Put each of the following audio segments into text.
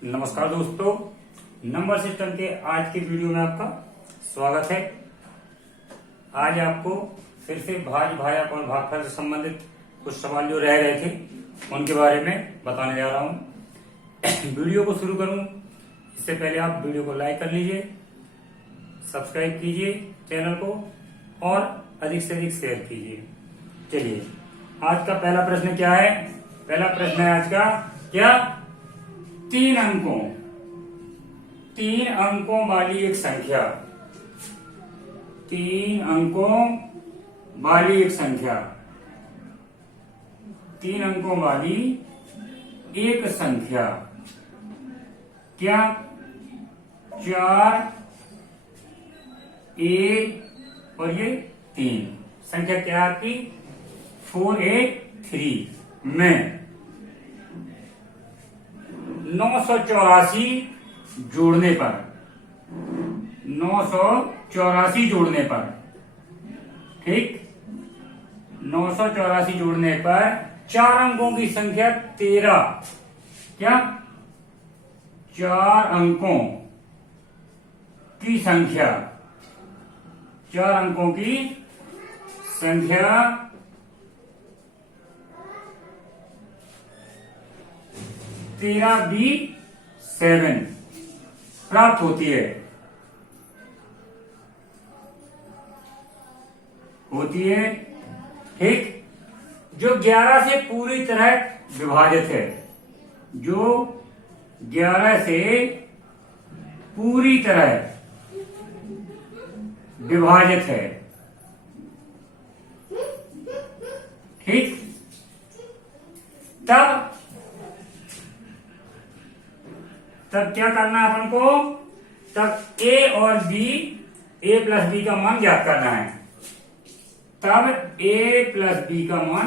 नमस्कार दोस्तों, number system के आज के वीडियो में आपका स्वागत है। आज आपको फिर से भाज्य, भाजक और भागफल से संबंधित कुछ सवाल जो रह रहे थे उनके बारे में बताने जा रहा हूं। वीडियो को शुरू करूं इससे पहले आप वीडियो को लाइक कर लीजिए, सब्सक्राइब कीजिए चैनल को और अधिक से अधिक शेयर कीजिए। चलिए, आज का पहला प्रश्न क्या है? पहला प्रश्न है आज का क्या? तीन अंकों वाली एक संख्या, तीन अंकों वाली एक संख्या, तीन अंकों वाली एक संख्या क्या 4, 1 और ये 3 संख्या क्या आपकी 483 में 984 जोड़ने पर, 984 जोड़ने पर, ठीक, 984 जोड़ने पर चार अंकों की संख्या 13, क्या 4 अंकों की संख्या, 4 अंकों की संख्या 13B7 प्राप्त होती है, ठीक, जो 11 से पूरी तरह विभाजित है, जो 11 से पूरी तरह विभाजित है, ठीक। तब क्या करना है अपन को? तब ए और बी, ए प्लस बी का मान ज्ञात करना है। तब ए प्लस बी का मान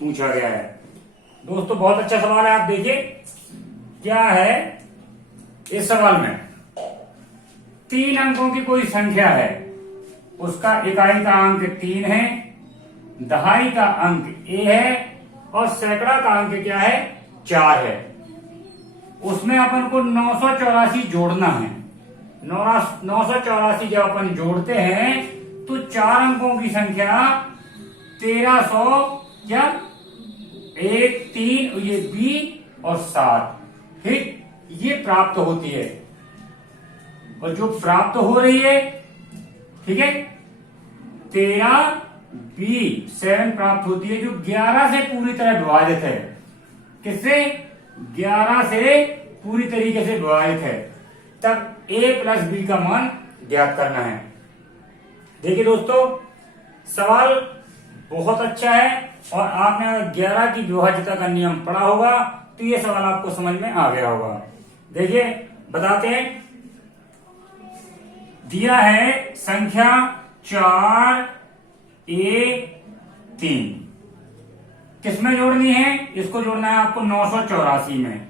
पूछा गया है। दोस्तों बहुत अच्छा सवाल है, आप देखिए क्या है इस सवाल में। 3 अंकों की कोई संख्या है, उसका इकाई का अंक 3 है, दहाई का अंक ए है और सैकड़ा का अंक क्या है 4 है। उसमें अपन को 984 जोड़ना है। 984 जब अपन जोड़ते हैं तो 4 अंकों की संख्या 1300 क्या 1, 3 ये बी और 7, ठीक, ये प्राप्त होती है। और जो प्राप्त हो रही है, ठीक है, 13B7 प्राप्त होती है, जो 11 से पूरी तरह विभाजित है। किससे? 11 से पूरी तरीके से विभाजित है। तब a प्लस बी का मान ज्ञात करना है। देखिए दोस्तों, सवाल बहुत अच्छा है और आपने अगर 11 की विभाज्यता का नियम पढ़ा होगा तो ये सवाल आपको समझ में आ गया होगा। देखिए बताते हैं, दिया है संख्या 4, 1, 3, किसमें जोड़नी है? इसको जोड़ना है आपको 984 में,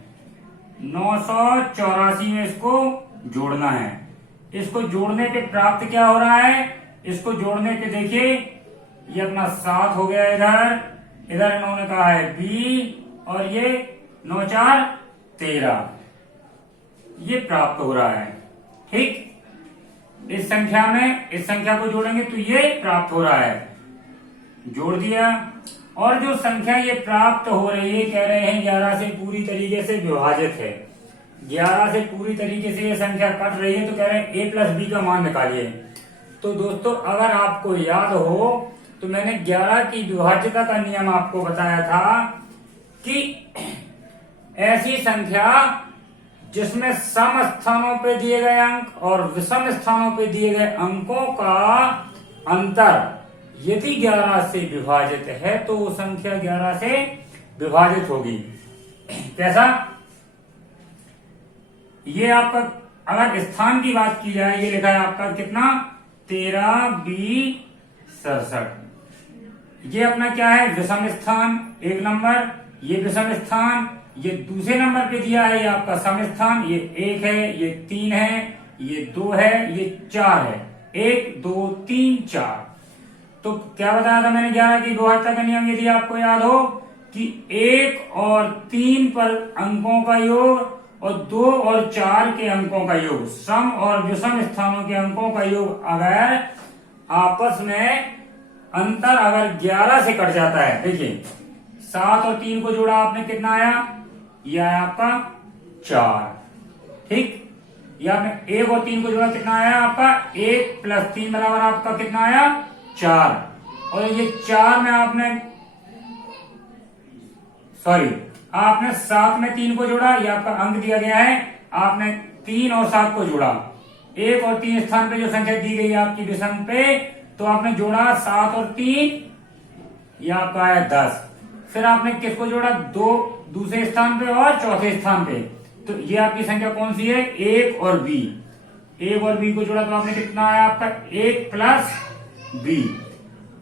984 में इसको जोड़ना है। इसको जोड़ने पे प्राप्त क्या हो रहा है? इसको जोड़ने पे देखिए ये अपना 7 हो गया, इधर इन्होंने कहा है B और ये 9 4 13, ये प्राप्त हो रहा है, ठीक। इस संख्या में इस संख्या को जोड़ेंगे तो ये प्राप्त हो रहा है, जोड़ दिया। और जो संख्या ये प्राप्त हो रही है, कह रहे हैं 11 से पूरी तरीके से विभाजित है, 11 से पूरी तरीके से ये संख्या कट रही है, तो कह रहे हैं a प्लस बी का मान निकालिए। तो दोस्तों अगर आपको याद हो तो मैंने 11 की विभाज्यता का नियम आपको बताया था कि ऐसी संख्या जिसमें सम स्थानों पे दिए गए अंक और विषम स्थानों पे दिए गए अंकों का अंतर यदि 11 से विभाजित है तो वो संख्या 11 से विभाजित होगी। कैसा? ये आपका अगर स्थान की बात की जाए, ये लिखा है आपका कितना 13B67, ये अपना क्या है विषम स्थान 1 नंबर, ये विषम स्थान, ये दूसरे नंबर पे दिया है ये आपका सम स्थान, ये 1 है, ये 3 है, ये 2 है, ये 4 है, 1 2 3 4। तो क्या बताया था मैंने 11 की विभाज्यता का नियम, यदि आपको याद हो कि 1 और 3 पर अंकों का योग और 2 और 4 के अंकों का योग, सम और विषम स्थानों के अंकों का योग अगर आपस में अंतर अगर 11 से कट जाता है, देखिए 7 और 3 को जोड़ा आपने, कितना आया, यह आया आपका 4। ठीक, या आपने 1 और 3 को जोड़ा, कितना आया आपका 1 + 3 बराबर आपका कितना आया 4। और ये 4 में आपने आपने 7 में 3 को जोड़ा, ये आपका अंक दिया गया है, आपने 3 और 7 को जोड़ा, 1 और 3 स्थान पे जो संख्या दी गई है आपकी विषम पे, तो आपने जोड़ा 7 और 3, ये आपका आया 10। फिर आपने किसको जोड़ा, 2 दूसरे स्थान पे और चौथे स्थान पे, तो ये आपकी संख्या कौन सी है, 1 और b। 1 और b को जोड़ा तो आपने कितना आया आपका 1 + b।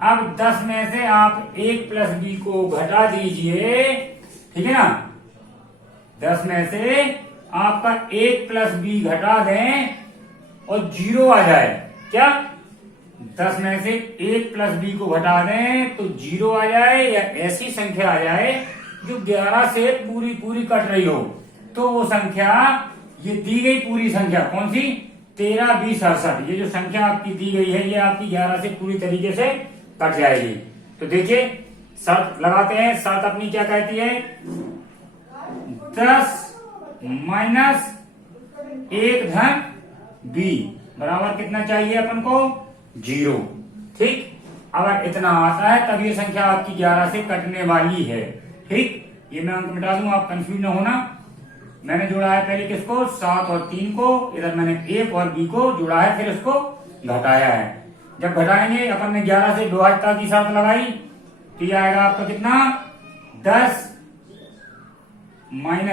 अब 10 में से आप 1 + b को घटा दीजिए, ठीक है ना, 10 में से आपका 1 + b घटा दें और 0 आ जाए, क्या 10 में से 1 + b को घटा दें तो 0 आ जाए, या ऐसी संख्या आ जाए जो 11 से पूरी पूरी कट रही हो, तो वो संख्या, ये दी गई पूरी संख्या कौन सी, 13, 20, 68, ये जो संख्या आपकी दी गई है, ये आपकी 11 से पूरी तरीके से कट जाएगी। तो देखिए शर्त लगाते हैं, शर्त अपनी क्या कहती है, 10 - 1 धन b बराबर कितना चाहिए अपन को, 0। ठीक, अगर इतना आता है तब ये संख्या आपकी 11 से कटने वाली है। ठीक, ये मैं अंक मिटा दूं, आप कंफ्यूज न होना। मैंने जोड़ा है पहले किसको, 7 और 3 को, इधर मैंने 1 और b को जोड़ा है, फिर इसको घटाया है। जब घटाएंगे अपन ने 11 से विभाज्यता की शर्त लगाई, तो ये आएगा आपका कितना, 10 - 1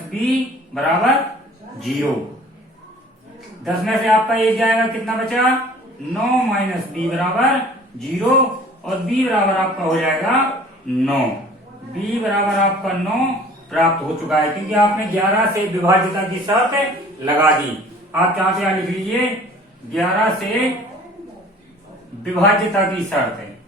- b बराबर 0। 10 में से आपका 1 जाएगा, कितना बचा, 9 - b बराबर 0, और b बराबर आपका हो जाएगा 9। b बराबर आपका 9 प्राप्त हो चुका है, क्योंकि आपने 11 से विभाज्यता की शर्त लगा दी। आप चाहते हैं लिख लीजिए 11 से विभाज्यता की शर्त है।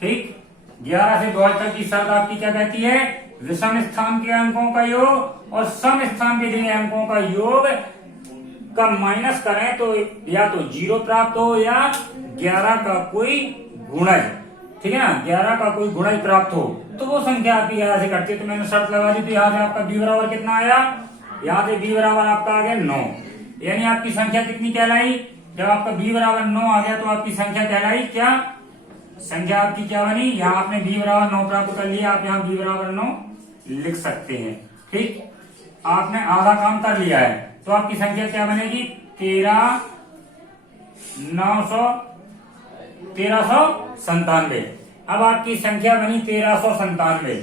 ठीक, 11 से विभाज्यता की शर्त आपकी क्या कहती है, विषम स्थान के अंकों का योग और सम स्थान के दिए अंकों का योग का माइनस करें तो या तो 0 प्राप्त हो, या 11 का कोई गुणज, ठीक है ना, 11 का कोई गुणज प्राप्त हो, तो वो संख्या आपकी 11 से कटती है। तो मैंने शर्त लगा दी, तो यहाँ से आपका b बराबर कितना आया, यहाँ से b बराबर आपका आ गया 9, यानी आपकी संख्या कितनी कहलाई, जब आपका b बराबर 9 आ गया तो आपकी संख्या कहलाई क्या, संख्या आपकी क्या बनी, यहाँ आपने b बराबर 9 प्राप्त कर लिया, आप यहाँ b बराबर 9 लिख सकते हैं। ठीक, आपने आधा काम कर लिया है, तो आपकी संख्या क्या बनेगी, 1397। अब आपकी संख्या बनी 1397।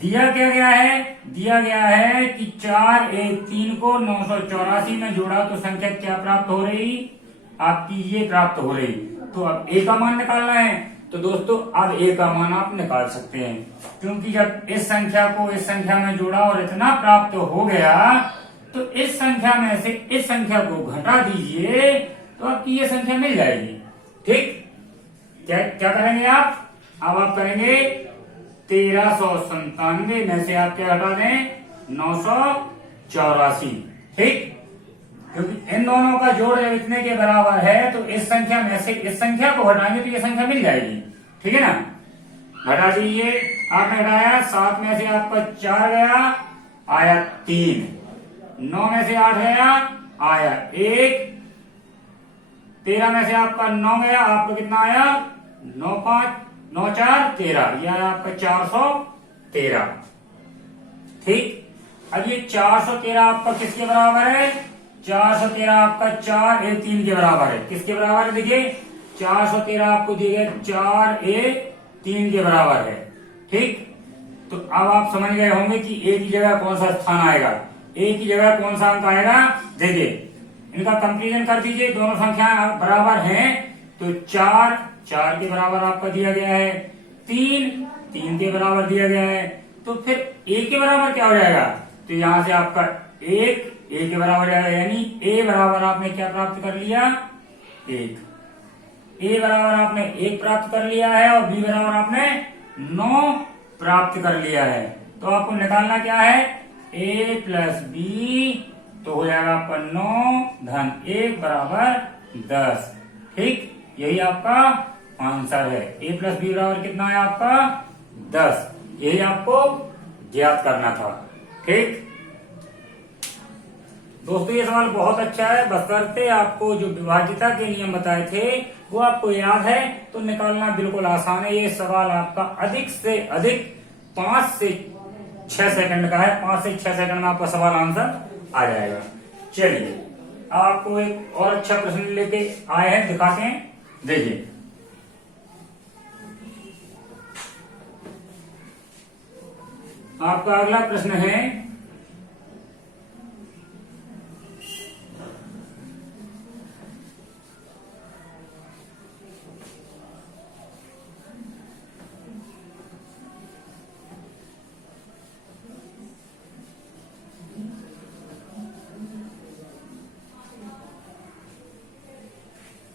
दिया क्या गया है, दिया गया है कि 4, 1, 3 को 984 में जोड़ा तो संख्या क्या प्राप्त हो रही, आपकी ये प्राप्त हो रही। तो अब a का मान निकालना है, तो दोस्तों अब a का मान आप निकाल सकते हैं, क्योंकि जब इस संख्या को इस संख्या में जोड़ा और इतना प्राप्त हो गया, तो इस संख्या में से इस संख्या को घटा दीजिए तो आपकी ये संख्या मिल जाएगी। ठीक, क्या क्या करेंगे आप, अब आप करेंगे 1397 में से आप क्या हटा दें, 984। ठीक, क्योंकि इन दोनों का जोड़ जब इतने के बराबर है, तो इस संख्या में से इस संख्या को घटाएंगे तो ये संख्या मिल जाएगी। ठीक है ना, घटा दीजिए, आपने घटाया, 7 में से आपका 4 गया, आया 3, 9 में से 8 गया, आया 1, 13 में से आपका 9 गया, आपको कितना आया, 9, 5, 9, 4, 13, यह आया आपका 413। ठीक, अब ये 413 आपका किसके बराबर है, 413 आपका 4, 1, 3 के बराबर है। किसके बराबर है, देखिए 413 आपको दिए गए 4, 1, 3 के बराबर है। ठीक, तो अब आप समझ गए होंगे कि a की जगह कौन सा स्थान आएगा, a की जगह कौन सा अंक आएगा। देखिए इनका कंपेरिजन कर दीजिए, दोनों संख्याएं बराबर हैं, तो 4, 4 के बराबर आपका दिया गया है, 3, 3 के बराबर दिया गया है, तो फिर a के बराबर क्या हो जाएगा, तो यहां से आपका 1 a के बराबर जाएगा, यानी a बराबर आपने क्या प्राप्त कर लिया, 1। a बराबर आपने 1 प्राप्त कर लिया है और b बराबर आपने 9 प्राप्त कर लिया है। तो आपको निकालना क्या है, a प्लस बी, तो हो जाएगा आपका 9 धन 1 बराबर 10। ठीक, यही आपका आंसर है। a प्लस बी बराबर कितना है आपका 10। यही आपको ज्ञात करना था। ठीक दोस्तों, ये सवाल बहुत अच्छा है, बशर्ते आपको जो विभाज्यता के नियम बताए थे वो आपको याद है तो निकालना बिल्कुल आसान है। ये सवाल आपका अधिक से अधिक 5 से 6 सेकंड का है। 5 से 6 सेकंड में आपका सवाल आंसर आ जाएगा। चलिए आपको एक और अच्छा प्रश्न लेके आए हैं, दिखाते हैं। देखिए आपका अगला प्रश्न है,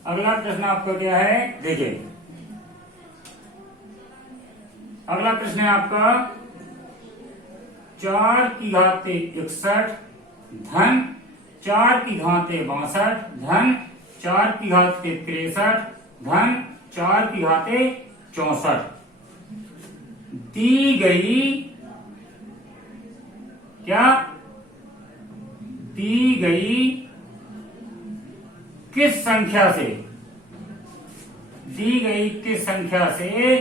अगला प्रश्न आपका क्या है, देखिए अगला प्रश्न है आपका 4 की घाते 61 धन 4 की घाते 62 धन 4 की घाते 63 धन 4 की घाते 64 दी गई, क्या दी गई किस संख्या से, दी गई किस संख्या से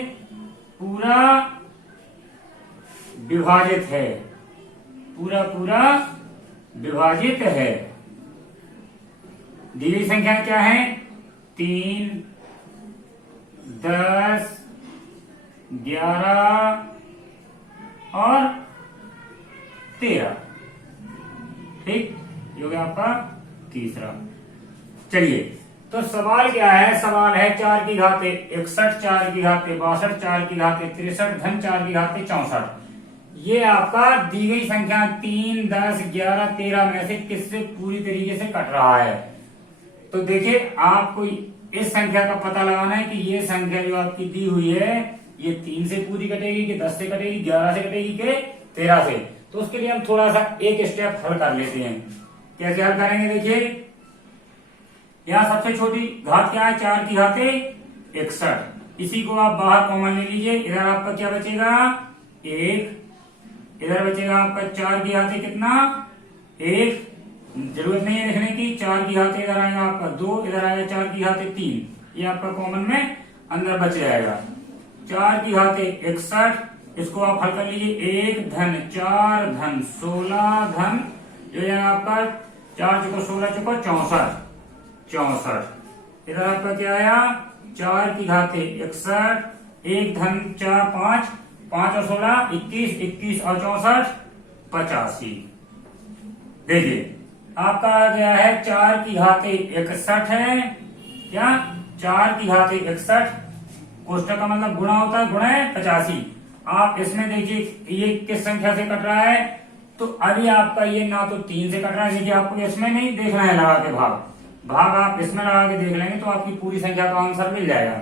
पूरा विभाजित है, पूरा पूरा विभाजित है। दी गई संख्या क्या है, 3, 10, 11 और 13। ठीक, ये हो गया आपका तीसरा। चलिए तो सवाल क्या है, सवाल है 4 की घाते 61, 4 की घाते 62, 4 की घाते 63 धन 4 की घाते 64। ये आपका दी गई संख्या 3, 10, 11, 13 में से किससे पूरी तरीके से कट रहा है। तो देखिए आपको इस संख्या का पता लगाना है कि ये संख्या जो आपकी दी हुई है ये 3 से पूरी कटेगी कि 10 से कटेगी, 11 से कटेगी कि 13 से। तो उसके लिए हम थोड़ा सा एक स्टेप हल कर लेते हैं। कैसे हल करेंगे, देखिए यहाँ सबसे छोटी घात क्या है, 4 की घाते 61। इसी को आप बाहर कॉमन ले लीजिए। इधर आपका क्या बचेगा 1, इधर बचेगा आपका 4 की घाते कितना 1, जरूरत नहीं है लिखने की। 4 की घाते इधर आएगा आपका 2, इधर आएगा 4 की घाते 3। ये आपका कॉमन में अंदर बच जाएगा। 4 की घाते 61, इसको आप हल कर लीजिए। 1 धन 4 धन 16 धन जो है आपका 4 चुको 16 चुको 64। इधर आपका क्या आया 4 की घाते 61, 1 धन 4 5, 5 और 16 21, 21 और 64 85। देखिए आपका आ गया है 4 की घाते 61 है, क्या 4 की घाते 61, कोष्टक का मतलब गुणा होता है, गुणा है 85। आप इसमें देखिए ये किस संख्या से कट रहा है, तो अभी आपका ये ना तो 3 से कट रहा है। देखिए आपको इसमें नहीं देखना है लगा के भाग आप इसमें लगा के देख लेंगे तो आपकी पूरी संख्या का आंसर मिल जाएगा।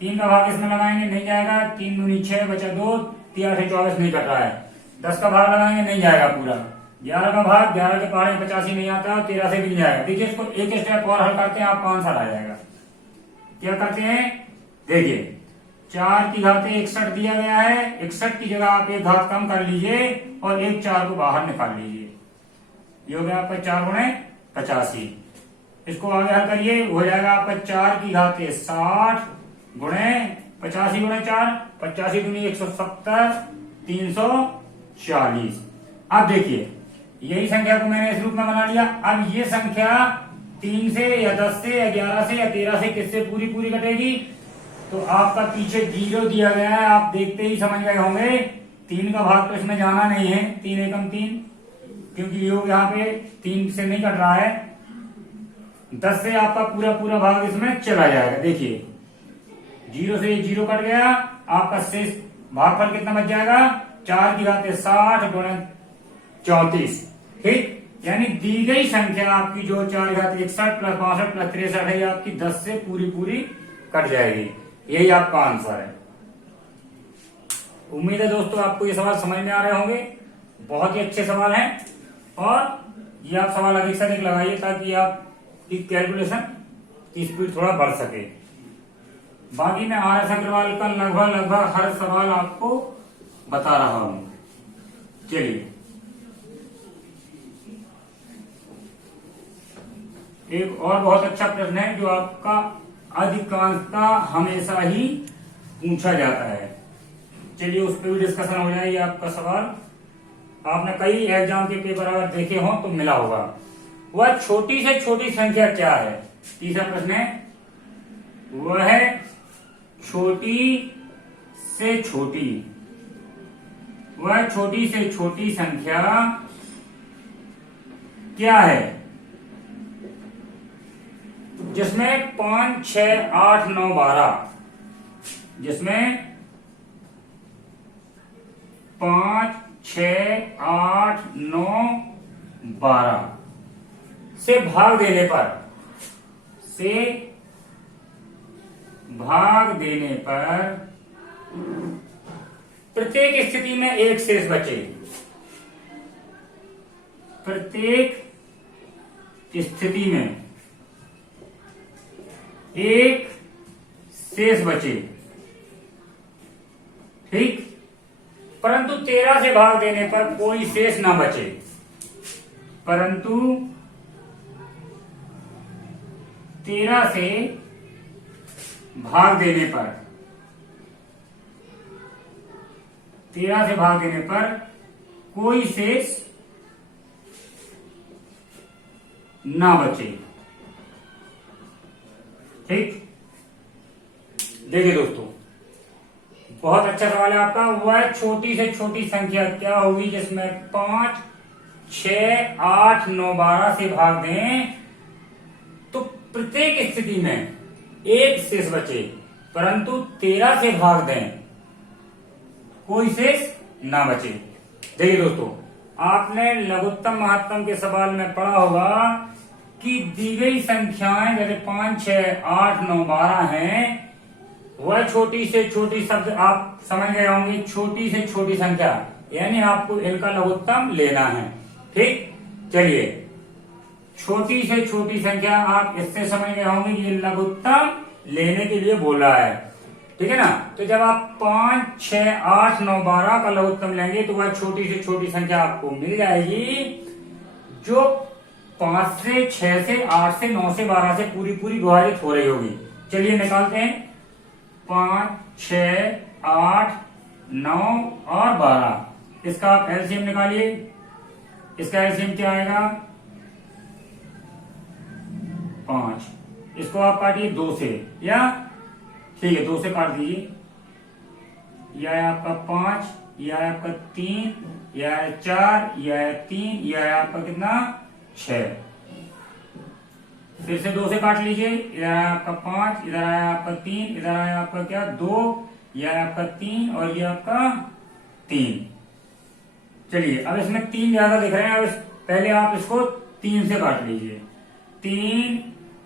3 का भाग इसमें लगाएंगे नहीं जाएगा, 3 दूनी 6 बचा 2, 3 8 24 नहीं कट रहा है। 10 का भाग लगाएंगे नहीं जाएगा पूरा। 11 का भाग 11 के पहाड़े 85 नहीं आता, 13 से भी नहीं जाएगा। देखिए इसको एक स्टेप और हल करते हैं, आपका आंसर आ जाएगा। क्या करते हैं, देखिए 4 की घाते 61 दिया गया है, 61 की जगह आप एक घात कम कर लीजिए और एक 4 को बाहर निकाल लीजिए। ये हो गया आपका 4 गुणे 85। इसको आगे हल करिए, हो जाएगा आपका 4 की घाते 60 गुणे 85 गुणे 4, 85 गुनी 170, 340। अब देखिए यही संख्या को मैंने इस रूप में बना लिया। अब ये संख्या 3 से या 10 से या 11 से या 13 से किससे पूरी पूरी कटेगी, तो आपका पीछे 0 दिया गया है, आप देखते ही समझ गए होंगे 3 का भाग तो इसमें जाना नहीं है, 3 एकम 3, क्योंकि योग यहाँ पे 3 से नहीं कट रहा है। 10 से आपका पूरा पूरा भाग इसमें चला जाएगा। देखिए 0 से 0 कट गया, आपका शेष भागफल कितना बच जाएगा 4 की घाते 60 गुणे 34। ठीक, यानी दी गई संख्या आपकी जो 4 की घाते 61 प्लस 62 प्लस 63 है, आपकी 10 से पूरी पूरी कट जाएगी। यही आपका आंसर है। उम्मीद है दोस्तों आपको ये सवाल समझ में आ रहे होंगे। बहुत ही अच्छे सवाल हैं और ये आप सवाल अधिक से अधिक लगाइए ताकि आपकी कैलकुलेशन की स्पीड थोड़ा बढ़ सके। बाकी मैं RS अग्रवाल का लगभग हर सवाल आपको बता रहा हूं। चलिए एक और बहुत अच्छा प्रश्न है जो आपका अधिकांशता हमेशा ही पूछा जाता है। चलिए उस पर भी डिस्कशन हो जाए। ये आपका सवाल आपने कई एग्जाम के पेपर अगर देखे हो तो मिला होगा। वह छोटी से छोटी संख्या क्या है? तीसरा प्रश्न है, वह छोटी से छोटी, वह छोटी से छोटी संख्या क्या है जिसमें 5, 6, 8, 9, 12, जिसमें 5, 6, 8, 9, 12 से भाग देने पर प्रत्येक स्थिति में एक शेष बचे। प्रत्येक स्थिति में एक शेष बचे, ठीक, परंतु 13 से भाग देने पर कोई शेष ना बचे। परंतु 13 से भाग देने पर, 13 से भाग देने पर कोई शेष ना बचे, ठीक। देखिए दोस्तों बहुत अच्छा सवाल है आपका। वह छोटी से छोटी संख्या क्या होगी जिसमें 5, 6, 8, 9, 12 से भाग दें तो प्रत्येक स्थिति में एक शेष बचे, परंतु 13 से भाग दें कोई शेष ना बचे। देखिए दोस्तों आपने लघुत्तम महत्तम के सवाल में पढ़ा होगा कि दी गई संख्याएं जैसे 5, 6, 8, 9, 12 हैं, वह छोटी से छोटी शब्द आप समझ गए होंगे। छोटी से छोटी संख्या यानी आपको इनका लघुत्तम लेना है, ठीक। चलिए छोटी से छोटी संख्या आप इससे समझ गए होंगे ये लघुत्तम लेने के लिए बोला है, ठीक है ना। तो जब आप 5, 6, 8, 9, 12 का लघुत्तम लेंगे तो वह छोटी से छोटी संख्या आपको मिल जाएगी जो 5 से 6 से 8 से 9 से 12 से पूरी विभाजित हो रही होगी। चलिए निकालते हैं। 5, 6, 8, 9 और 12, इसका आप एलसीएम निकालिए। इसका एलसीएम क्या आएगा? 5। इसको आप काटिए 2 से, या ठीक है 2 से काट दीजिए। यह है आपका 5, यह है आपका 3, यह है 4, यह है 3, यह है आपका कितना 6। फिर से 2 से काट लीजिए। इधर आया आपका 5, इधर आया आपका 3, इधर आया आपका क्या 2, यह है आपका 3 और ये आपका 3। चलिए अब इसमें 3 ज्यादा दिख रहे हैं। अब पहले आप इसको 3 से काट लीजिए। 3,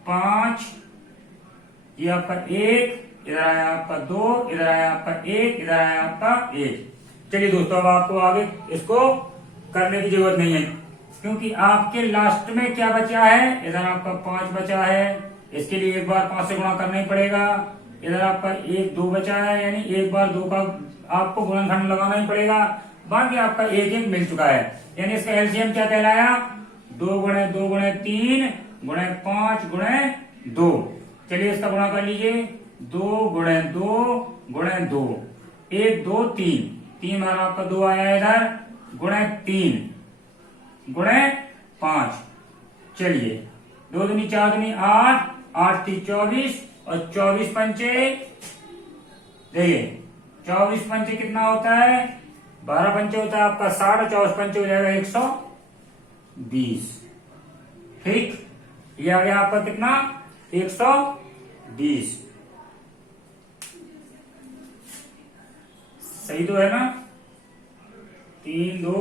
5, ये आपका 1, इधर आया आपका 2, इधर आया आपका 1, इधर आया आपका 1। चलिए दोस्तों अब आपको आगे इसको करने की जरूरत नहीं है क्योंकि आपके लास्ट में क्या बचा है? इधर आपका 5 बचा है, इसके लिए एक बार 5 से गुणा करना ही पड़ेगा। इधर आपका 1, 2 बचा है यानी एक बार 2 का आपको गुणनखंड लगाना ही पड़ेगा। बाकी आपका 1, 1 मिल चुका है यानी इसका एलसीएम क्या कहलाया? 2 गुणे 2 गुणे 3 गुणे 5 गुणे 2। चलिए इसका गुणा कर लीजिए। 2 गुणे 2 गुणे 2, 1, 2, 3, 3 बार आपका 2 आया इधर, गुणे 3 गुणे 5। चलिए 2 दूनी 4 दूनी 8, 8 3 24 और 24 पंचे, देखिए 24 पंचे कितना होता है? 12 पंचे होता है आपका 60 और 24 पंचे हो जाएगा 120, ठीक। ये आ गया आपका कितना? 120। सही तो है ना? 3 2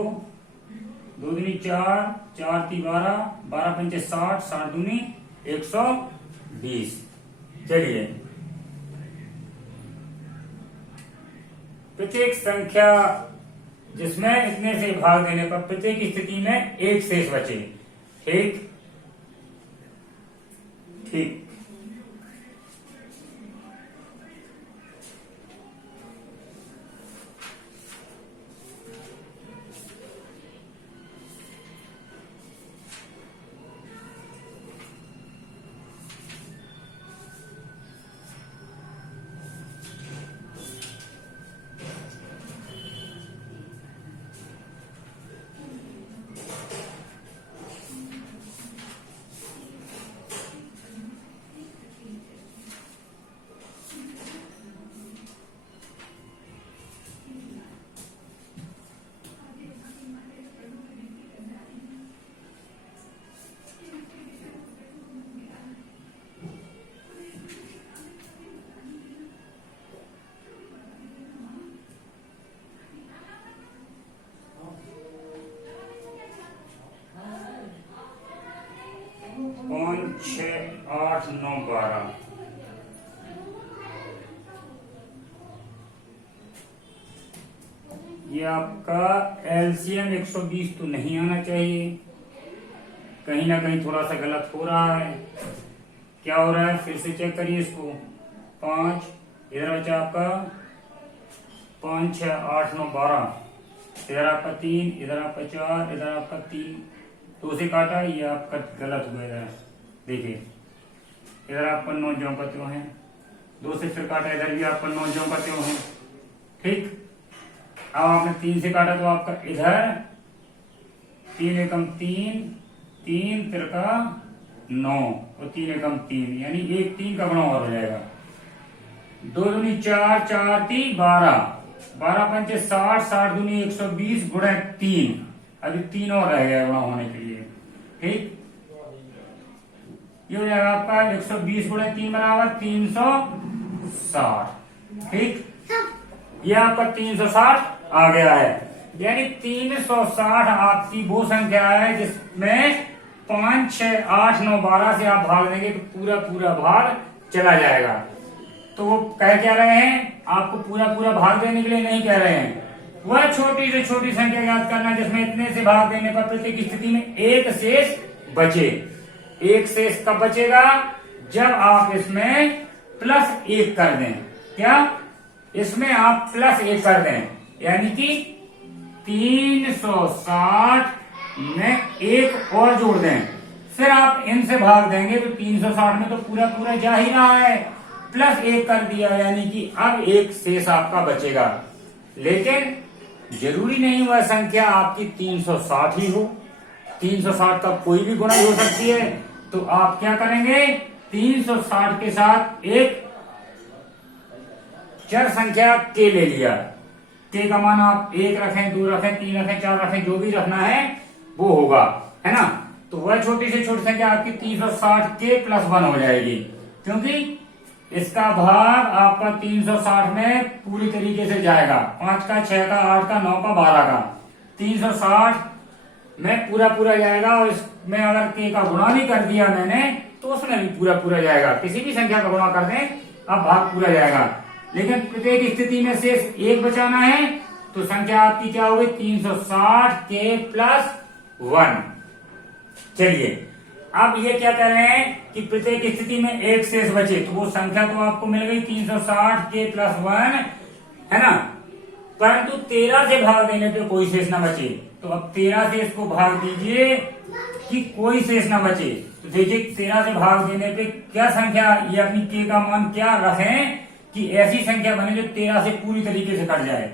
2 दूनी 4, 4 3 12, 12 पंचे 60, 60 दूनी 120। चलिए प्रत्येक संख्या जिसमें इतने से भाग देने पर प्रत्येक स्थिति में एक शेष बचे। ठीक ठीक। पाँच 6 8 9 12। ये आपका एलसीएम 120 तो नहीं आना चाहिए, कहीं ना कहीं थोड़ा सा गलत हो रहा है। क्या हो रहा है फिर से चेक करिए इसको। 5 इधर बचा आपका 5 6 8 9 12, इधर आपका 3, इधर आपका 4, इधर आपका 3, 2 से काटा, ये आपका गलत हुआ इधर। देखिए इधर आपका 9 ज्यों का त्यों है, 2 से फिर काटा, इधर भी आपका 9 ज्यों का त्यों है। ठीक। अब आपने 3 से काटा तो आपका इधर 3 एकम 3, 3 तिरका 9 और 3 एकम 3, यानी एक 3 का गुणा और हो जाएगा। 2 दूनी 4, 4 3 12, 12 पंचे 60, 60 दूनी 120 गुणा 3, अभी 3 और रह गया गुणा होने के लिए। ठीक। ये हो जाएगा आपका 120 गुणा 3 बराबर 360। ठीक। ये आपका 360 आ गया है, यानी 360 आपकी वो संख्या है जिसमें 5 6 8 9 12 से आप भाग देंगे तो पूरा पूरा भाग चला जाएगा। तो वो कह क्या रहे हैं, आपको पूरा पूरा भाग देने के लिए नहीं कह रहे हैं, वह छोटी से छोटी संख्या याद करना जिसमें इतने से भाग देने पर प्रत्येक स्थिति में एक शेष बचे। एक शेष कब बचेगा, जब आप इसमें +1 कर दें। क्या, इसमें आप +1 कर दें, यानी कि 360 में 1 और जोड़ दें, फिर आप इनसे भाग देंगे तो 360 में तो पूरा पूरा जा ही रहा है, +1 कर दिया, यानी कि अब एक शेष आपका बचेगा। लेकिन जरूरी नहीं वह संख्या आपकी 360 ही हो, 360 का कोई भी गुणा हो सकती है। तो आप क्या करेंगे, 360 के साथ एक चर संख्या के ले लिया, के का मान आप 1 रखें, 2 रखें, 3 रखें, 4 रखें, जो भी रखना है वो होगा, है ना। तो वह छोटी से छोटी संख्या आपकी 360 के +1 हो जाएगी, क्योंकि इसका भाग आपका 360 में पूरी तरीके से जाएगा। 5 का 6 का 8 का 9 का 12 का 360 में पूरा पूरा जाएगा, और इसमें अगर के का गुणा भी कर दिया मैंने तो उसमें भी पूरा पूरा जाएगा। किसी भी संख्या का गुणा कर दें अब भाग पूरा जाएगा, लेकिन प्रत्येक स्थिति में शेष 1 बचाना है, तो संख्या आपकी क्या होगी, 360 के +1। चलिए अब ये क्या कर रहे हैं कि प्रत्येक स्थिति में एक शेष बचे, तो वो संख्या तो आपको मिल गई 360 के +1, है ना, परंतु 13 से भाग देने पे कोई शेष ना बचे। तो अब 13 से इसको भाग दीजिए कि कोई शेष ना बचे। तो देखिए 13 से भाग देने पे क्या संख्या, ये अपनी के का मान क्या रखें कि ऐसी संख्या बने जो 13 से पूरी तरीके से कट जाए।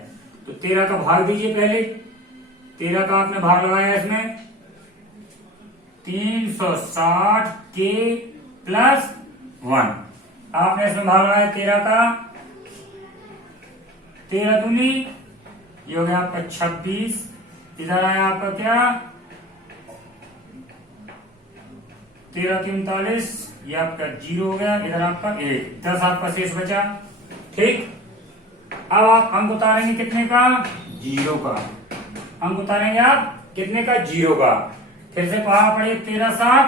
तो 13 का भाग दीजिए, पहले 13 का आपने भाग लगाया इसमें 360 के +1, आपने इसमें भाग लगाया 13 का, 13 दूनी ये हो गया आपका 26, इधर आया आपका क्या 13 39, ये आपका 0 हो गया, इधर आपका 1, 10 आपका शेष बचा। ठीक। अब आप अंक उतारेंगे कितने का, 0 का अंक उतारेंगे आप कितने का, 0 का। फिर से पढ़ा पड़े 13 7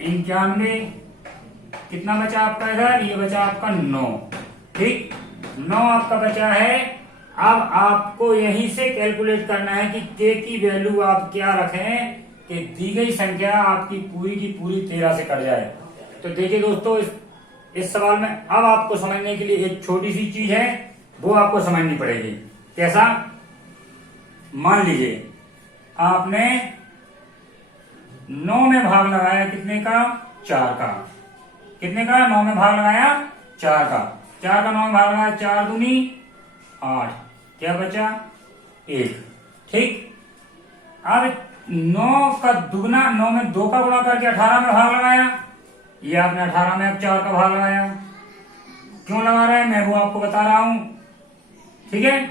91, कितना बचा आपका इधर, ये बचा आपका 9। ठीक। 9 आपका बचा है। अब आपको यहीं से कैलकुलेट करना है कि के की वैल्यू आप क्या रखें कि दी गई संख्या आपकी पूरी की पूरी 13 से कट जाए। तो देखिए दोस्तों, इस सवाल में अब आपको समझने के लिए एक छोटी सी चीज है, वो आपको समझनी पड़ेगी। कैसा? मान लीजिए आपने 9 में भाग लगाया, कितने का? 4 का। कितने का? 9 में भाग लगाया 4 का। 4 का 9 में भाग लगाया, 4 दूनी 8, क्या बचा? 1। ठीक। अब 9 का दुगना, 9 में 2 का गुणा करके 18 में भाग लगाया। ये आपने 18 में अब 4 का भाग लगाया। क्यों लगा रहे हैं मैं वो आपको बता रहा हूं। ठीक है।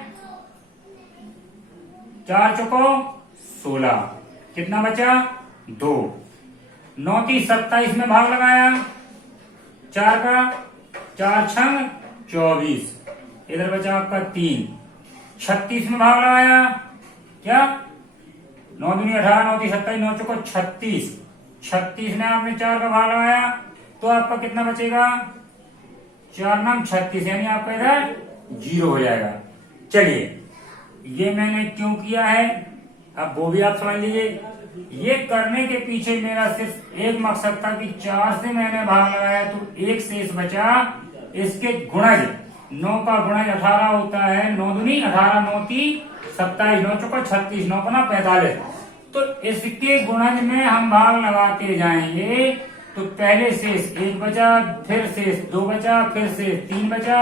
4 चौको 16, कितना बचा? 2। 9 की 27 में भाग लगाया 4 का, 4 छंग 24, इधर बचा आपका 3। 36 में भाग लगाया, क्या? 9 दूनी 18, 9 की 27, 9 चौको 36। 36 में आपने 4 का भाग लगाया तो आपका कितना बचेगा? 4 नाम 36, यानी आपका इधर 0 हो जाएगा। चलिए, ये मैंने क्यों किया है अब वो भी आप समझ लीजिए। ये करने के पीछे मेरा सिर्फ एक मकसद था कि 4 से मैंने भाग लगाया तो 1 शेष बचा। इसके गुणज 9 का गुणज 18 होता है। 9 दूनी 18, 9 की 27, 9 चौका 36, 9 पना 45। तो इसके गुणज में हम भाग लगाते जाएंगे। तो पहले शेष 1 बचा, फिर शेष 2 बचा, फिर शेष 3 बचा,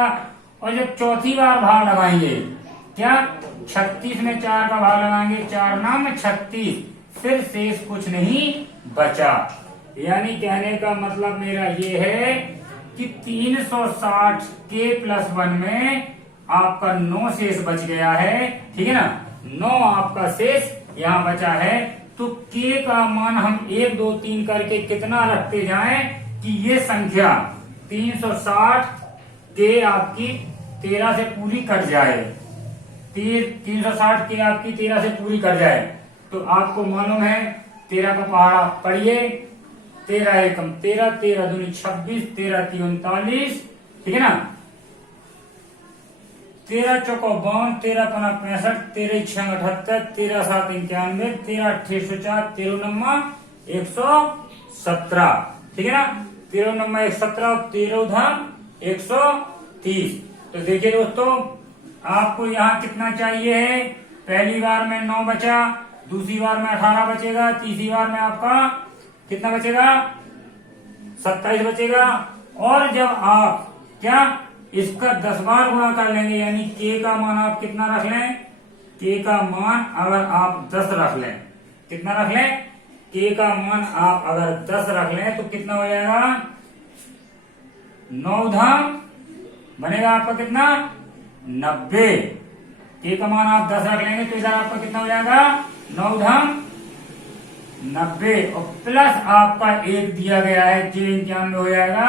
और जब चौथी बार भाग लगाएंगे, क्या? 36 में 4 का भाग लगाएंगे, 4 नाम 36, फिर शेष कुछ नहीं बचा। यानी कहने का मतलब मेरा ये है कि 360 के प्लस 1 में आपका 9 शेष बच गया है। ठीक है ना? 9 आपका शेष यहाँ बचा है। तो के का मान हम 1 2 3 करके कितना रखते जाएं कि ये संख्या 360 के आपकी 13 से पूरी कट जाए। 360 के आपकी 13 से पूरी कर जाए। तो आपको मालूम है 13 का पहाड़ा पढ़िए, 13 एकम 13, 13 दूनी 26, 13 की 39, ठीक है ना? 13 चौको 52, 13 पना 65, 13 छह 78, 13 7 91, 13 अट्ठे 104, 13 नम्मा 117, ठीक है ना? 13 नम्मा 117 और 13 धाम 130। तो देखिए दोस्तों, आपको यहाँ कितना चाहिए है? पहली बार में 9 बचा, दूसरी बार में 18 बचेगा, तीसरी बार में आपका कितना बचेगा? 27 बचेगा। और जब आप क्या इसका 10 बार गुणा कर लेंगे, यानी के का मान आप कितना रख लें? के का मान अगर आप 10 रख लें, कितना रख लें? के का मान आप अगर 10 रख लें तो कितना हो जाएगा? 9 धाम बनेगा आपका कितना? 90। के का मान आप 10 रख लेंगे तो इधर आपका कितना हो जाएगा? 9 धाम 90, और प्लस आपका 1 दिया गया है जो 91 हो जाएगा।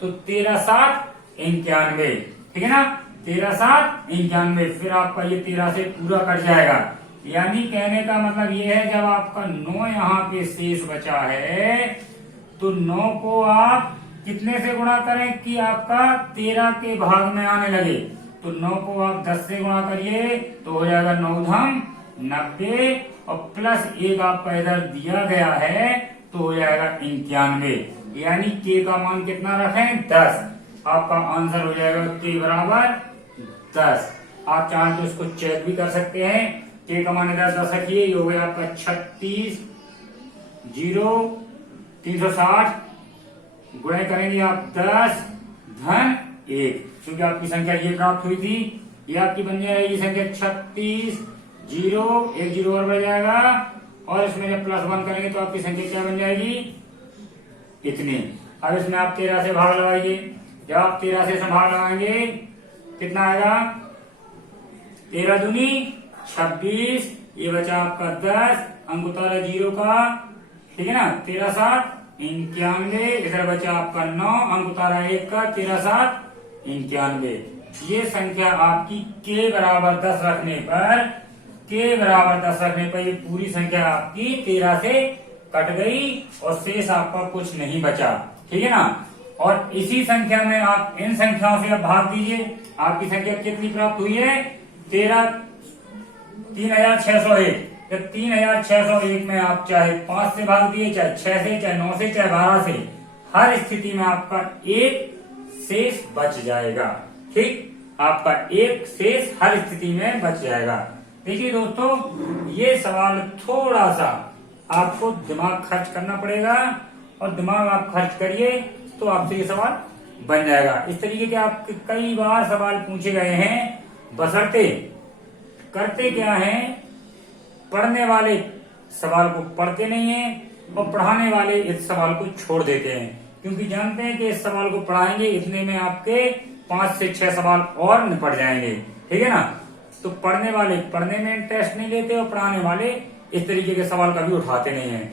तो 13 7 91, ठीक है ना? 13 7 91, फिर आपका ये 13 से पूरा कट जाएगा। यानी कहने का मतलब ये है, जब आपका 9 यहाँ पे शेष बचा है तो 9 को आप कितने से गुणा करें कि आपका 13 के भाग में आने लगे? तो 9 को आप 10 से गुणा करिए तो हो जाएगा 9 धाम 90, और प्लस 1 आपका इधर दिया गया है तो हो जाएगा 91। यानी के का मान कितना रखें? 10। आपका आंसर हो जाएगा के बराबर 10। आप चाहें तो इसको चेक भी कर सकते हैं। के का मान इधर 10 रखिए, ये हो गया आपका 36 0 360, गुणे करेंगे आप 10 धन 1, क्योंकि आपकी संख्या ये प्राप्त हुई थी। ये आपकी बन जाएगी संख्या 36 0 1 0 और बढ़ जाएगा, और इसमें जब प्लस 1 करेंगे तो आपकी संख्या क्या बन जाएगी? इतनी। अब इसमें आप 13 से भाग लगाइए। जब आप 13 से भाग लगाएंगे कितना आएगा? 13 दूनी 26, ये बचा आपका 10, अंक उतारा 0 का, ठीक है ना? 13 7 91, इधर बचा आपका 9, अंक उतारा 1 का, 13 7 91। ये संख्या आपकी के बराबर 10 रखने पर, के बराबर 10 रखने पर ये पूरी संख्या आपकी 13 से कट गई और शेष आपका कुछ नहीं बचा, ठीक है ना? और इसी संख्या में आप इन संख्याओं से अब भाग दीजिए। आपकी संख्या कितनी प्राप्त हुई है? 3601। 3601 में आप चाहे 5 से भाग दिए, चाहे 6 से, चाहे 9 से, चाहे 12 से, हर स्थिति में आपका एक शेष बच जाएगा। ठीक, आपका एक शेष हर स्थिति में बच जाएगा। देखिए दोस्तों, ये सवाल थोड़ा सा आपको दिमाग खर्च करना पड़ेगा, और दिमाग आप खर्च करिए तो आपसे ये सवाल बन जाएगा। इस तरीके के आपके कई बार सवाल पूछे गए हैं, बशर्ते करते क्या है, पढ़ने वाले सवाल को पढ़ते नहीं हैं और पढ़ाने वाले इस सवाल को छोड़ देते हैं, क्योंकि जानते हैं कि इस सवाल को पढ़ाएंगे इतने में आपके 5 से 6 सवाल और निपट जाएंगे। ठीक है ना। तो पढ़ने वाले पढ़ने में इंटरेस्ट नहीं लेते और पढ़ाने वाले इस तरीके के सवाल कभी उठाते नहीं है।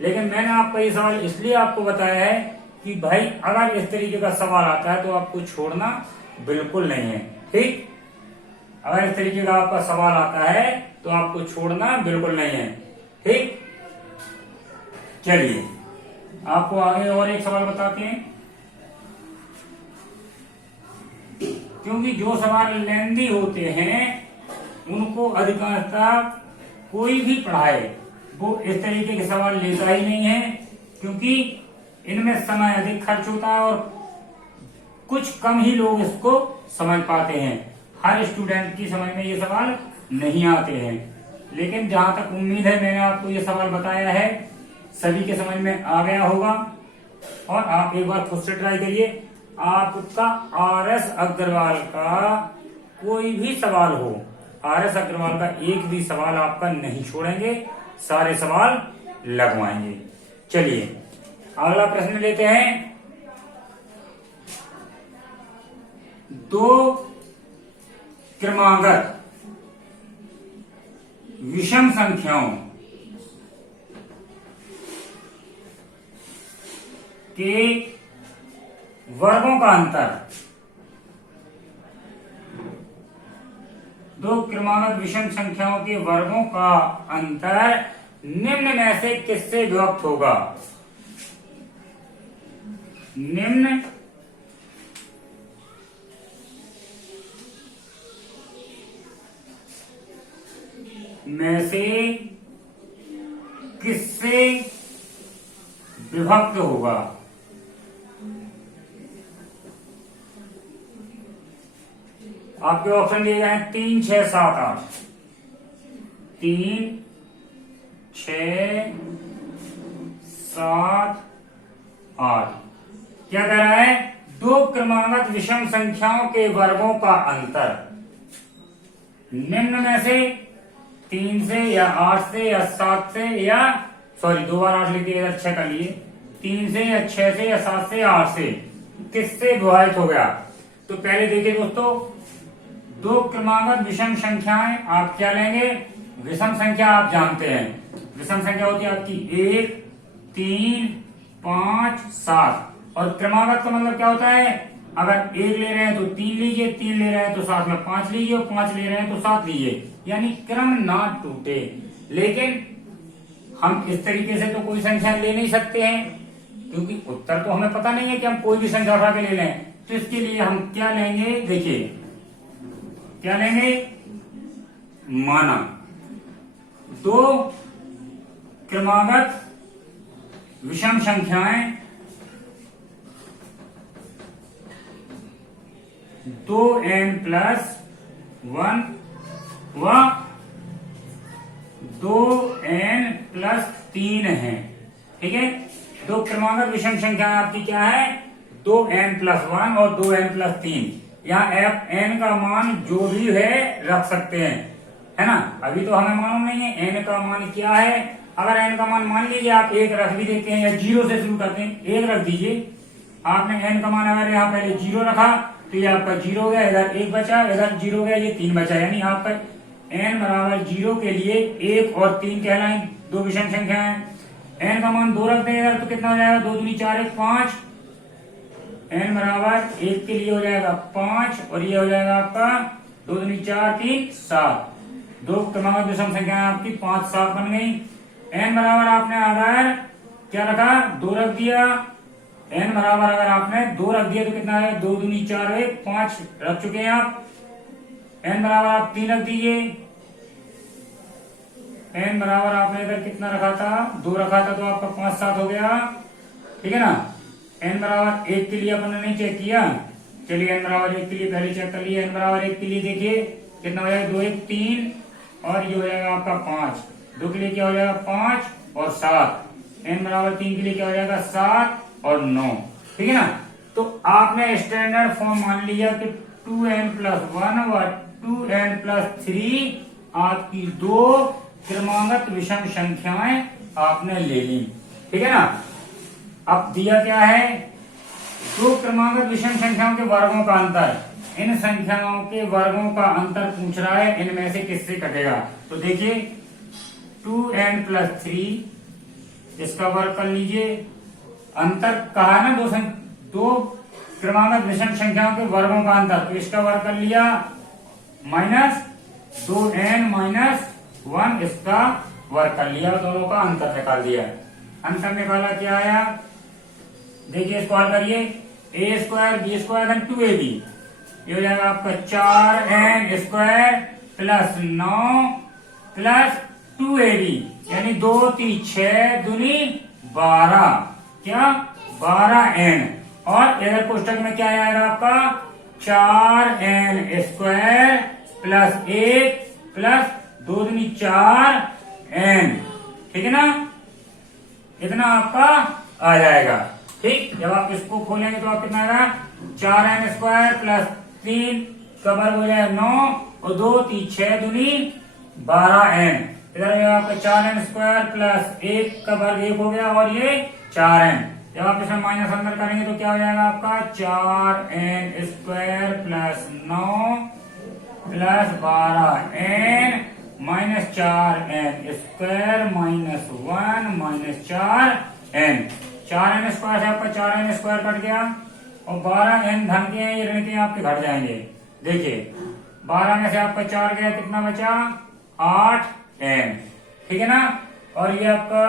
लेकिन मैंने आपका ये सवाल इसलिए आपको बताया है कि भाई अगर इस तरीके का सवाल आता है तो आपको छोड़ना बिल्कुल नहीं है। ठीक, अगर इस तरीके का आपका सवाल आता है तो आपको छोड़ना बिल्कुल नहीं है। ठीक, चलिए आपको आगे और एक सवाल बताते हैं, क्योंकि जो सवाल लेंदी होते हैं उनको अधिकांशतः कोई भी पढ़ाए वो इस तरीके के सवाल लेता ही नहीं है, क्योंकि इनमें समय अधिक खर्च होता है और कुछ कम ही लोग इसको समझ पाते हैं। हर स्टूडेंट की समझ में ये सवाल नहीं आते हैं। लेकिन जहां तक उम्मीद है, मैंने आपको ये सवाल बताया है, सभी के समझ में आ गया होगा। और आप एक बार खुद से ट्राई करिए। आपका RS अग्रवाल का कोई भी सवाल हो, RS अग्रवाल का एक भी सवाल आपका नहीं छोड़ेंगे, सारे सवाल लगवाएंगे। चलिए अगला प्रश्न लेते हैं। 2 क्रमागत विषम संख्याओं के वर्गों का अंतर, 2 क्रमागत विषम संख्याओं के वर्गों का अंतर निम्न में से किससे विभक्त होगा? निम्न में से किससे विभक्त होगा? आपके ऑप्शन दिए गए हैं 3, 6, 7, 8। 3, 6, 7, 8। क्या कह रहा है? 2 क्रमागत विषम संख्याओं के वर्गों का अंतर निम्न में से 3 से या 8 से या 7 से या 2 बार 8 लिख दिए, इधर 6 कर लिए, 3 से या 6 से या 7 से या 8 से किससे विभाजित हो गया? तो पहले देखिए दोस्तों, 2 क्रमागत विषम संख्याएं आप क्या लेंगे? विषम संख्या आप जानते हैं, विषम संख्या होती है आपकी 1, 3, 5, 7। और क्रमागत का मतलब क्या होता है? अगर 1 ले रहे हैं तो 3 लीजिए, 3 ले रहे हैं तो साथ में 5 लीजिए, और 5 ले रहे हैं तो 7 लीजिए, यानी क्रम ना टूटे। लेकिन हम इस तरीके से तो कोई संख्या ले नहीं सकते हैं, क्योंकि उत्तर तो हमें पता नहीं है कि हम कोई भी संख्या उठा के ले लें। तो इसके लिए हम क्या लेंगे? देखिए क्या लेंगे? माना 2 क्रमागत विषम संख्याएं 2n+1 व 2n+3 है। ठीक है, 2 क्रमागत विषम संख्या आपकी क्या है? 2n+1 और 2n+3। यहाँ n का मान जो भी है रख सकते हैं, है ना। अभी तो हमें मालूम नहीं है n का मान क्या है। अगर n का मान लीजिए आप 1 रख भी देते हैं, या 0 से शुरू करते हैं, 1 रख दीजिए। आपने n का मान अगर यहाँ पहले 0 रखा तो ये आपका 0 हो गया, इधर 1 बचा, इधर 0 हो गया, ये 3 बचा, यानी आपका n बराबर 0 के लिए 1 और 3 कहलाएं 2 विषम संख्या है। n का मान 2 रख देंगे तो कितना हो जाएगा? 2 दूनी 4, 1 5। n बराबर 1 के लिए हो जाएगा 5, और ये हो जाएगा आपका 2 दूनी 4, 3 7। 2 क्रमागत विषम संख्या आपकी 5, 7 बन गई। n बराबर आपने अगर क्या रखा? 2 रख दिया, n बराबर अगर आपने 2 रख दिया तो कितना है, 2 दूनी 4 है, 5 रख चुके हैं आप। n बराबर आप 3 रख दीजिए। n बराबर आपने इधर कितना रखा था, 2 रखा था, तो आपका 5 7 हो गया, ठीक है ना। n बराबर 1 के लिए अपन ने नहीं चेक किया, चलिए n बराबर 1 के लिए पहले चेक कर लिया। n बराबर 1 के लिए देखिए कितना हो जाएगा, 2 1 3 और ये हो जाएगा आपका 5। 2 के लिए क्या हो जाएगा, 5 और 7। n बराबर 3 के लिए क्या हो जाएगा, 7 और 9, ठीक है ना। तो आपने स्टैंडर्ड फॉर्म मान लिया कि 2n+1 और 2n+3 आपकी 2 क्रमागत विषम संख्याएं आपने ले ली, ठीक है ना। अब दिया क्या है, 2 क्रमागत विषम संख्याओं के वर्गों का अंतर। इन संख्याओं के वर्गों का अंतर पूछ रहा है, इनमें से किससे कटेगा। तो देखिए 2n+3 इसका वर्ग कर लीजिए। अंतर कहा है ना, 2 क्रमागत विषम संख्याओं के वर्गों का अंतर, तो इसका वर्ग कर लिया, माइनस 2n-1 इसका वर्ग कर लिया, दोनों का अंतर निकाल दिया। अंतर निकाला, क्या आया, देखिए इसको हल करिए। a² b² 2ab, ये हो जाएगा आपका 4n² + 9 + 2ab, यानी 2 3 6 दूनी 12, क्या 12n। और इधर कोष्टक में क्या आएगा आपका, 4n² + 1 + 2 दूनी 4n, ठीक है ना। इतना आपका आ जाएगा, ठीक। जब आप इसको खोलेंगे तो आप कितना आएगा, 4n² + 3 का वर्ग हो जाएगा 9 और 2 3 6 दूनी 12n। इधर आपका 4n² + 1 का वर्ग 1 हो गया और ये 4n। जब आप इसमें माइनस अंदर करेंगे तो क्या हो जाएगा आपका, 4n² + 9 + 12n -4n² -1 -4n। 4n² से आपका 4n² कट गया और 12n धन के हैं, ये ऋण के आपके घट जाएंगे। देखिए 12 में से आपका 4 गया, कितना बचा, 8n, ठीक है ना। और ये आपका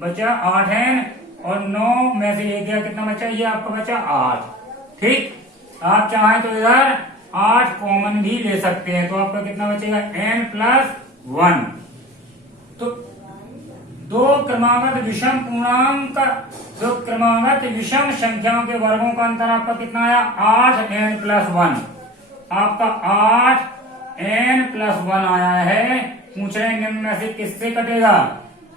बचा 8n और 9 में से 1 गया, कितना बचा, ये आपका बचा 8, ठीक। आप चाहें तो इधर 8 कॉमन भी ले सकते हैं, तो आपका कितना बचेगा, n+1। तो 2 क्रमागत विषम पूर्णांक, 2 क्रमागत विषम संख्याओं के वर्गों का अंतर आपका कितना आया, 8n+1। आपका 8n+1 आया है। पूछ रहे हैं निम्न में से किससे कटेगा,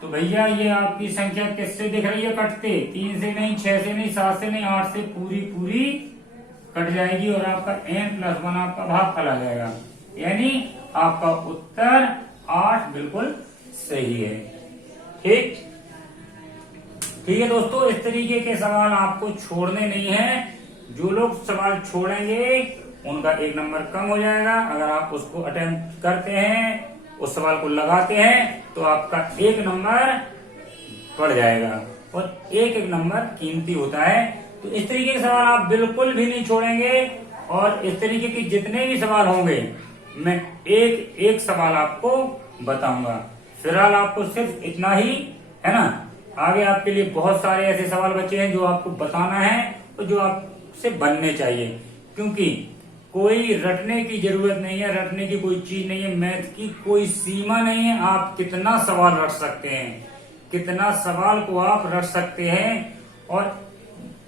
तो भैया ये आपकी संख्या किससे दिख रही है कटते, 3 से नहीं, 6 से नहीं, 7 से नहीं, 8 से पूरी पूरी कट जाएगी और आपका n+1 आपका भागफल आ जाएगा, यानी आपका उत्तर 8 बिल्कुल सही है, ठीक। ठीक है दोस्तों, इस तरीके के सवाल आपको छोड़ने नहीं है। जो लोग सवाल छोड़ेंगे उनका 1 नंबर कम हो जाएगा। अगर आप उसको अटेम्प्ट करते हैं, उस सवाल को लगाते हैं, तो आपका 1 नंबर बढ़ जाएगा और 1 नंबर कीमती होता है। तो इस तरीके के सवाल आप बिल्कुल भी नहीं छोड़ेंगे और इस तरीके के जितने भी सवाल होंगे मैं एक एक सवाल आपको बताऊंगा। फिलहाल आपको सिर्फ इतना ही है ना, आगे आपके लिए बहुत सारे ऐसे सवाल बचे हैं जो आपको बताना है और जो आपसे बनने चाहिए, क्योंकि कोई रटने की जरूरत नहीं है, रटने की कोई चीज नहीं है, मैथ की कोई सीमा नहीं है। आप कितना सवाल रट सकते हैं, कितना सवाल को आप रट सकते हैं। और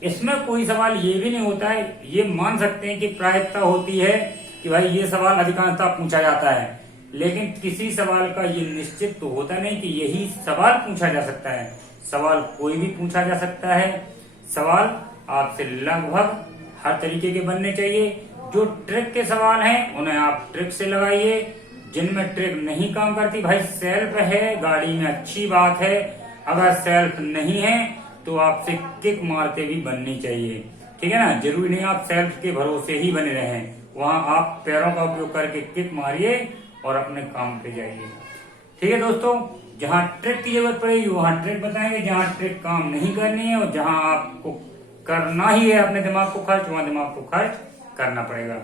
इसमें कोई सवाल ये भी नहीं होता है, ये मान सकते हैं कि प्रायिकता होती है कि भाई ये सवाल अधिकांशतः पूछा जाता है, लेकिन किसी सवाल का ये निश्चित तो होता नहीं कि यही सवाल पूछा जा सकता है। सवाल कोई भी पूछा जा सकता है। सवाल आपसे लगभग हर तरीके के बनने चाहिए। जो ट्रिक के सवाल हैं उन्हें आप ट्रिक से लगाइए, जिनमें ट्रिक नहीं काम करती, भाई सेल्फ है गाड़ी में अच्छी बात है, अगर सेल्फ नहीं है तो आपसे किक मारते भी बननी चाहिए, ठीक है ना। जरूरी नहीं आप सेल्फ के भरोसे ही बने रहें, वहां आप पैरों का उपयोग करके किक मारिए और अपने काम पे जाइए, ठीक है दोस्तों। जहां ट्रिक की जरूरत पड़ेगी वहां ट्रिक बताएंगे, जहां ट्रिक काम नहीं करनी है और जहां आपको करना ही है अपने दिमाग को खर्च, वहां दिमाग को खर्च करना पड़ेगा।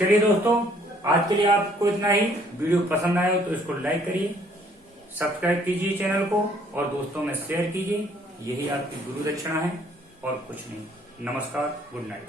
चलिए दोस्तों, आज के लिए आपको इतना ही। वीडियो पसंद आया हो तो इसको लाइक करिए, सब्सक्राइब कीजिए चैनल को और दोस्तों में शेयर कीजिए। यही आपकी गुरु दक्षिणा है। और कुछ नहीं। नमस्कार, गुड नाइट।